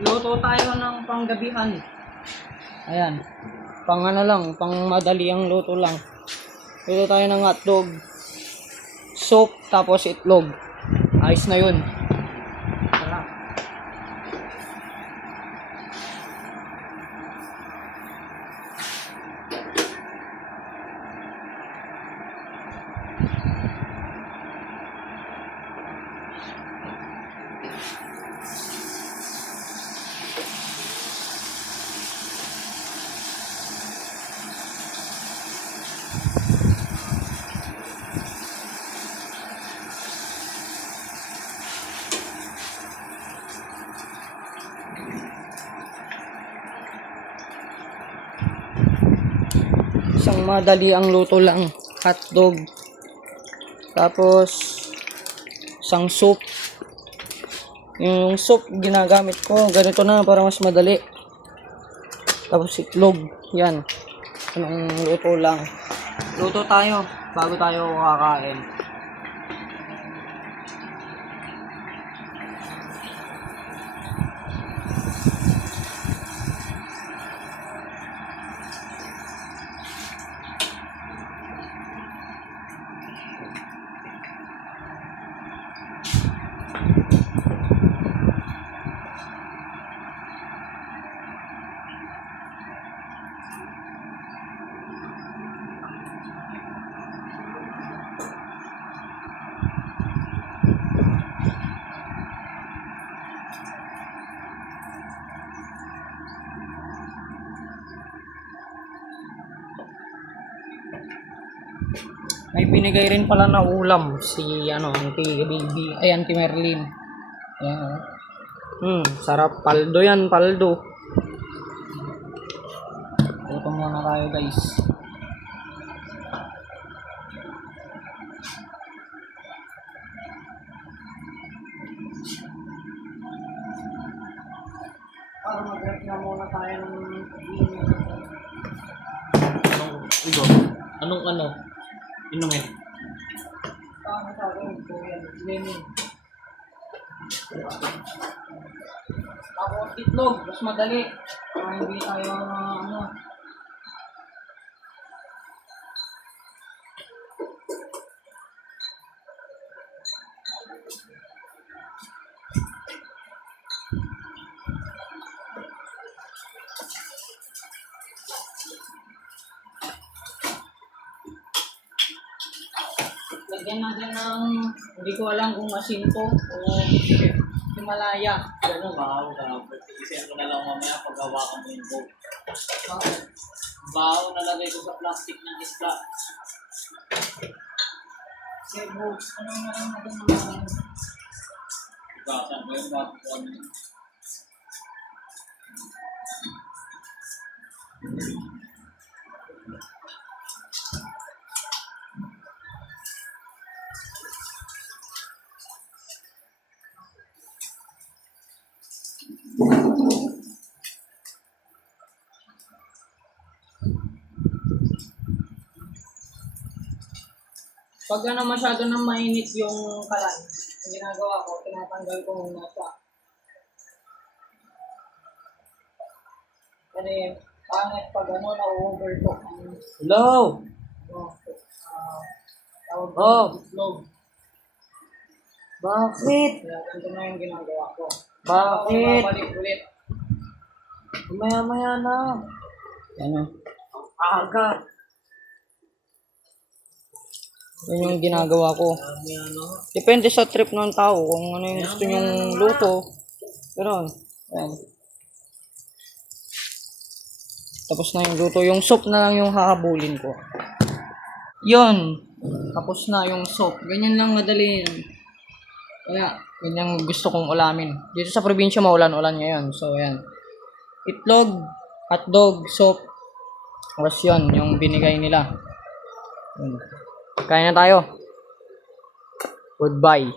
Luto tayo ng panggabihan. Ayan. Pang ano lang, pang madali ang luto lang. Luto tayo ng hotdog, soup, tapos itlog. Ayos na yun. Tara. Isang madali ang luto lang, hotdog, tapos isang soup. Yung soup ginagamit ko ganito na para mas madali. Tapos itlog, yan. Anong luto lang. Luto tayo bago tayo kakain. May binigay rin pala na ulam si Auntie Baby, ay Auntie Merlin. Ayan. Sarap, paldo yan, paldo. Ito muna tayo, guys. Para mag-rep na muna tayo ng Anong inumin? tama sa akin, lemon. Tapos itlog, mas madali. Para hindi tayo lagyan natin ng, hindi ko alam kung asinto o Himalaya. Ano ba? Isiyan ko na lang mamaya pag hawakan mo yung bowl. Baho nalagay ko sa plastic ng isla. Sebo, ano na lang natin naman. Ikasan ko yung bago ko ano. Pag masyado nang mainit yung kalan, ang ginagawa ko, tinatanggal ko muna siya. Kasi pangit pag na-overcook ang Hello! tawag Oh. itlog. Bakit? Kaya ganito na yung ginagawa ko. Bakit? Babalik ulit. Maya-maya na. Yan o. Aga. Yun yung ginagawa ko. Depende sa trip ng tao kung ano yung gusto nyong luto. Pero, ayan. Tapos na yung luto. Yung soup na lang yung hahabulin ko. Yun. Tapos na yung soup. Ganyan lang madali yan. Kaya, yun yung gusto kong ulamin. Dito sa probinsya maulan-ulan ngayon. So, ayan. Itlog, hotdog, soup. Tapos yun, yung binigay nila. Yun. Kain na tayo. Goodbye.